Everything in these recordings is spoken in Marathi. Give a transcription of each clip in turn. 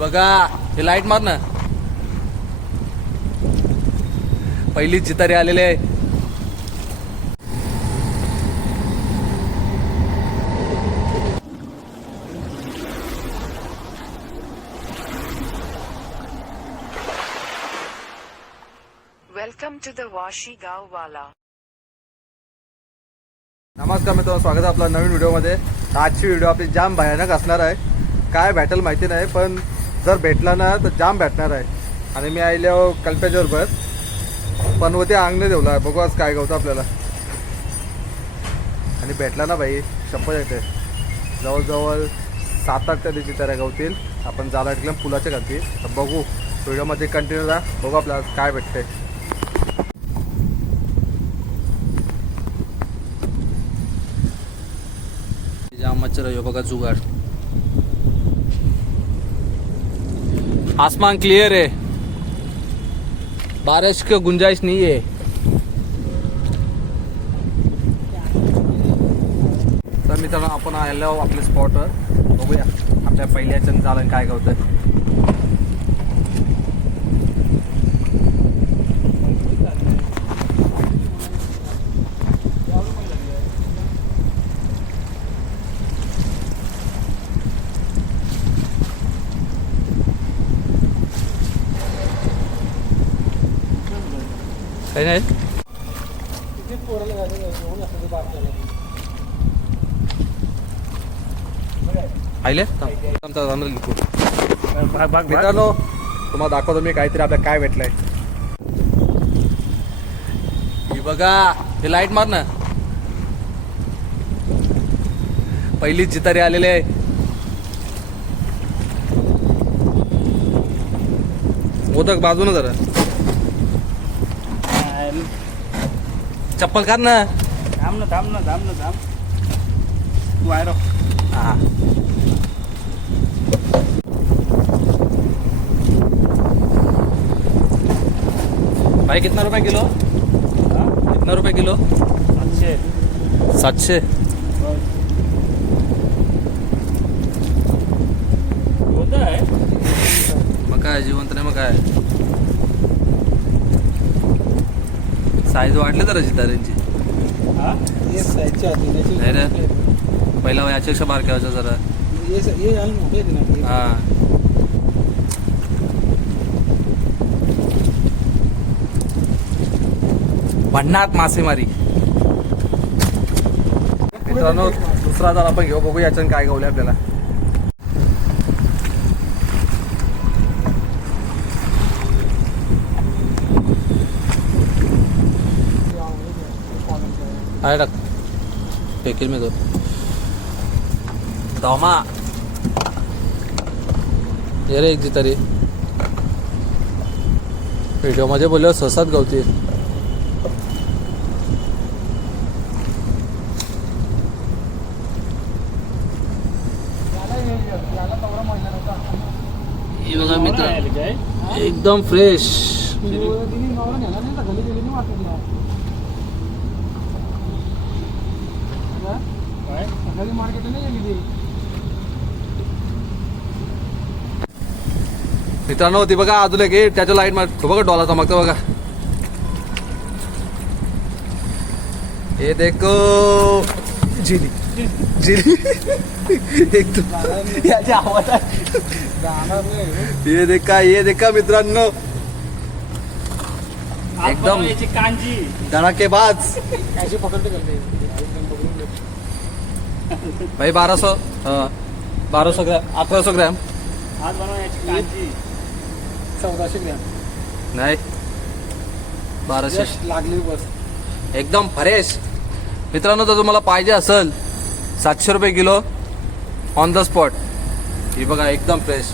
बघा हे लाइट मार ना. पहिलीच जितारे आलेले आहे. The Washi Wala. नमस्कार मित्रांनो स्वागत आहे आपलं नवीन व्हिडिओमध्ये आजची व्हिडिओ आपली जाम भयानक असणार आहे. काय भेटेल माहिती नाही पण जर भेटला ना तर जाम भेटणार आहे. आणि मी आले कल्प्याच्या पण पनवती अंगणे देवला बघू आज काय गवतं आपल्याला. आणि भेटला ना भाई शंभर येते. जवळजवळ सात आठ त्या दिवशी त्या गवतील. आपण जाला टिकलं फुलाच्या घालतील तर बघू. व्हिडिओमध्ये कंटिन्यू राहा. बघू आपल्याला काय भेटते जाम मच्छर आहे. बघा जुगाड. आसमान क्लियर है। बारिश की गुंजाइश नहीं है। तर मित्रांनो आपण आलो आपल्या स्पॉटवर बघूया आपल्या पहिल्याच्या चालन काय करतोय काही नाही. आहिले मित्रांनो तुम्हाला दाखवतो मी काहीतरी आपल्या काय भेटलंय. ही बघा हे लाइट मार ना. पहिलीच जितारी आलेले आहे. मोदक बाजून जरा. चप्पल काढ ना. थांब ना थांब ना थांब ना थांब. तू आहे. हा. भाई कितना रुपये किलो? हा? कितना रुपये किलो? सातशे. सातशे. होत आहे मग काय जिवंत नाही मग काय साईज वाढले जरा जिताऱ्यांची हा? नाही रे. पहिला याच्यापेक्षा बार ठेवायचा जरा. हा भन्नाट मासेमारी. मित्रांनो दुसरा जर आपण घेऊ बघू याच्यानं काय गवले आपल्याला. आहे टाक पेकेज मी तो दमा। ये रे एक जी तरी व्हिडिओमध्ये बोलल्यावर स्वसात गवती हे बघा मित्र एकदम फ्रेश काय मित्रांनो ती बघा अजून एक त्याच्या लाइट मार तो बघा डॉलर चमकतो बघा. हे देखो. जिली. जिली. एक तो. याच्या आवाज हे देखा हे देखा मित्रांनो. एकदम- याची कांजी. धडाकेबाज भाई बारह सौ बारह सौ ग्रॅम अकरा सौ ग्रॅम आज बनवण्याची कांजी. चौदाशे ग्रॅम नाही. बाराशे. लागली बस. एकदम फ्रेश. मित्रांनो जर तुम्हाला पाहिजे असेल सातशे रुपये किलो ऑन द स्पॉट ही बघा एकदम फ्रेश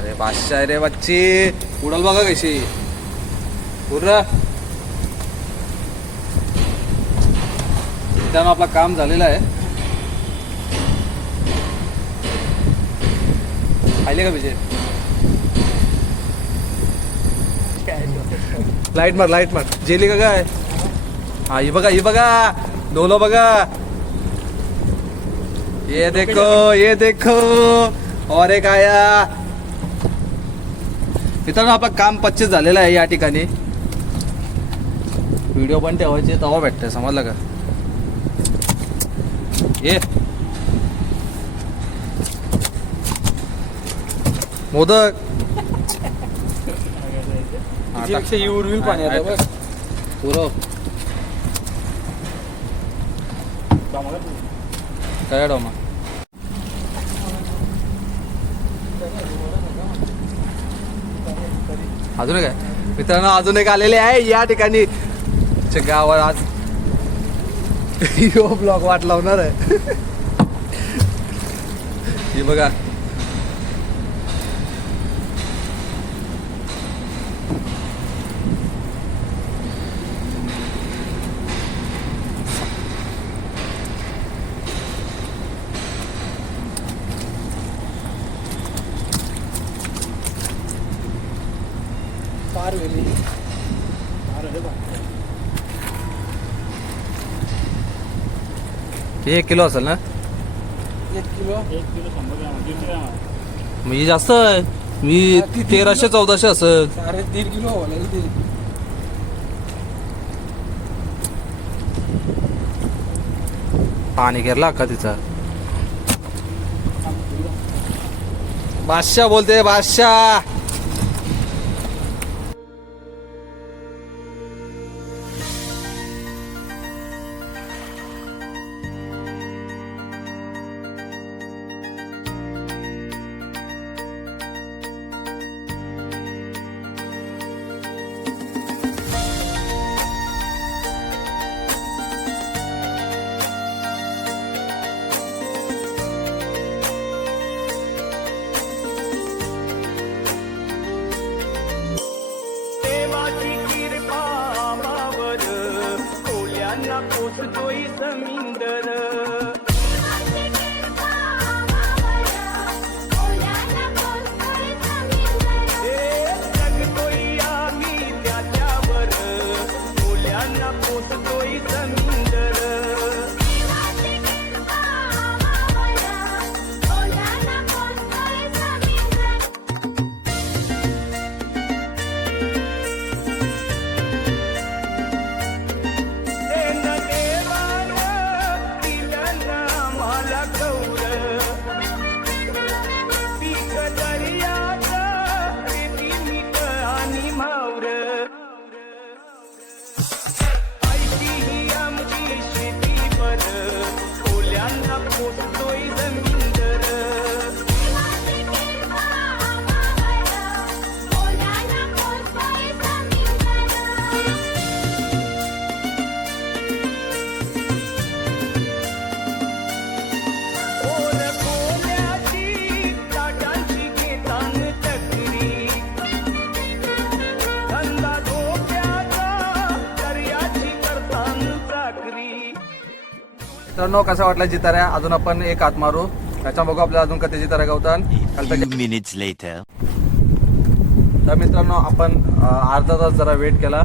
अरे बादशाह रे बच्ची. उडल बघा कशी. पूर्ण. मित्रांनो आपलं काम झालेलं आहे. पाहिले का विजय? लाइट मार लाइट मार. जेली का काय? हा ही बघा ही बघा. डोलो बघा. ये देखो ये देखो. और एक आया मित्रांनो आपलं काम पच्चीस झालेलं आहे या ठिकाणी. व्हिडिओ पण ठेवायचे तेव्हा भेटते समजलं का? ये। मोदक. त्याच्यापेक्षा ही पाणी आता बघ. पुरव. काय डोमा अजून आहे मित्रांनो अजून एक आलेले आहे या ठिकाणी. गावात आज यो ब्लॉग वाट लावणार आहे. ही बघा. फार वेगळी हे एक किलो असेल ना? एक किलो. एक किलो शंभर ग्राम दीडशे ग्राम. मी जास्त आहे. मी तेराशे चौदाशे असेल. अरे दीड किलो ते पाणी घेरला का तिचा? बादशाह बोलते बादशाह! पोचतोय समिंदर। मित्रांनो कसा वाटला जिताऱ्या? अजून आपण एक हात मारू. त्याच्या बघू आपल्याला अजून कधी minutes later. तर मित्रांनो आपण अर्धा तास जरा वेट केला.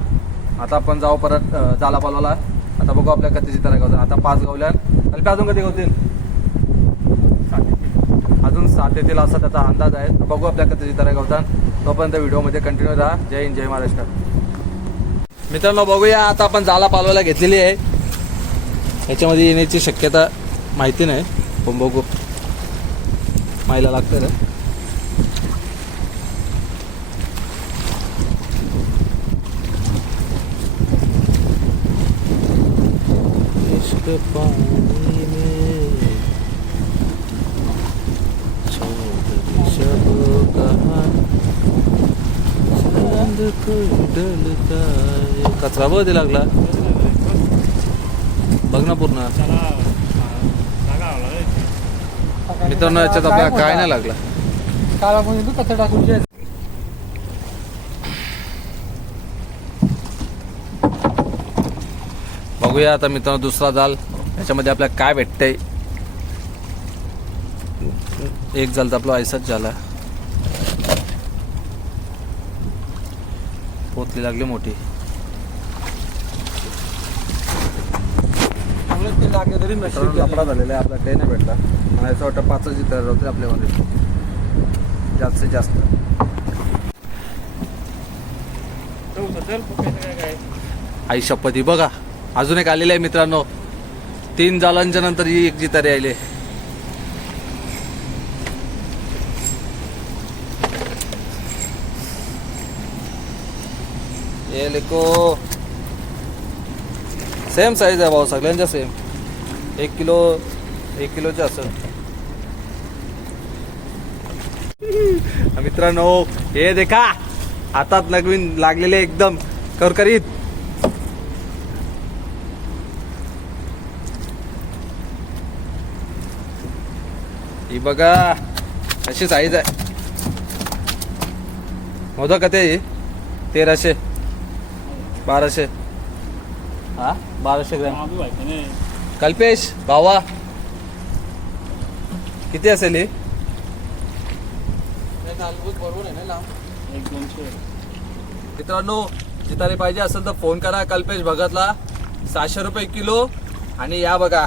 आता आपण जाऊ परत जाला पालवाला. आता बघू आपल्या कधी जिताऱ्या गावतात आता पाच गावल्यान. अल्पे अजून कधी गावतील? अजून सात येतील असा त्याचा अंदाज आहे. तर बघू आपल्या कधी जिताऱ्या गावतात तोपर्यंत व्हिडिओमध्ये कंटिन्यू राहा. जय हिंद जय महाराष्ट्र. मित्रांनो बघूया. आता आपण जाला पालवायला घेतलेली आहे. याच्यामध्ये येण्याची शक्यता माहिती नाही. पण बघू. मायला लागतं रे कचरा बघ लागला. बघ ना पूर्ण. मित्रांनो याच्यात आपल्याला काय नाही लागला. येतो कचरा टाकून बघूया आता मित्रांनो दुसरा जाल. याच्यामध्ये आपल्याला काय भेटतंय. एक जाल तर आपला ऐसाच झाला. पोतली लागली मोठी. लागले तरी नशीब लफडा झालेला आहे आपला काही नाही भेटला. मला असं वाटतं पाचच इतर होते आपल्यामध्ये. जास्तीत जास्त. आई शपथी बघा. अजून एक आलेलं आहे मित्रांनो. तीन जालांच्या नंतर ही एक जितारी आले. ये लेको. सेम साईज आहे भाऊ सगळ्यांच्या सेम एक किलो एक किलोचे असत मित्रांनो हे देखा. हातात नवीन लागलेले एकदम करकरीत. ही बघा अशी साईज आहे. मोदक का तेराशे बाराशे. हा? बाराशे ग्रॅम. कल्पेश भावा. किती असेल हे? बरोबर आहे ना एक दोनशे मित्रांनो जिताने पाहिजे असेल तर फोन करा. कल्पेश भगतला सहाशे रुपये किलो. आणि या बघा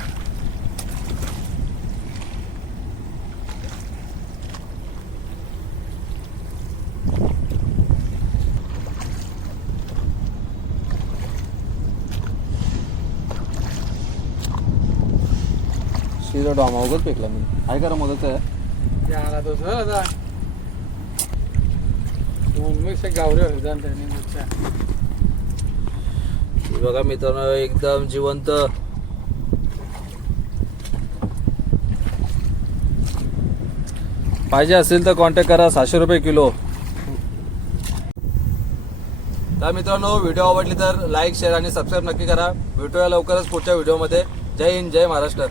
शिरो डॉमा उगत पेकला मी. आहे करा मोदक आहे? तो त्यांनी हे बघा मित्रांनो एकदम जिवंत. पाहिजे असेल तर कॉन्टॅक्ट करा सहाशे रुपये किलो. तर मित्रांनो व्हिडिओ आवडली तर लाईक शेअर आणि सबस्क्राईब नक्की करा. भेटूया लवकरच पुढच्या व्हिडिओमध्ये जय हिंद जय महाराष्ट्र.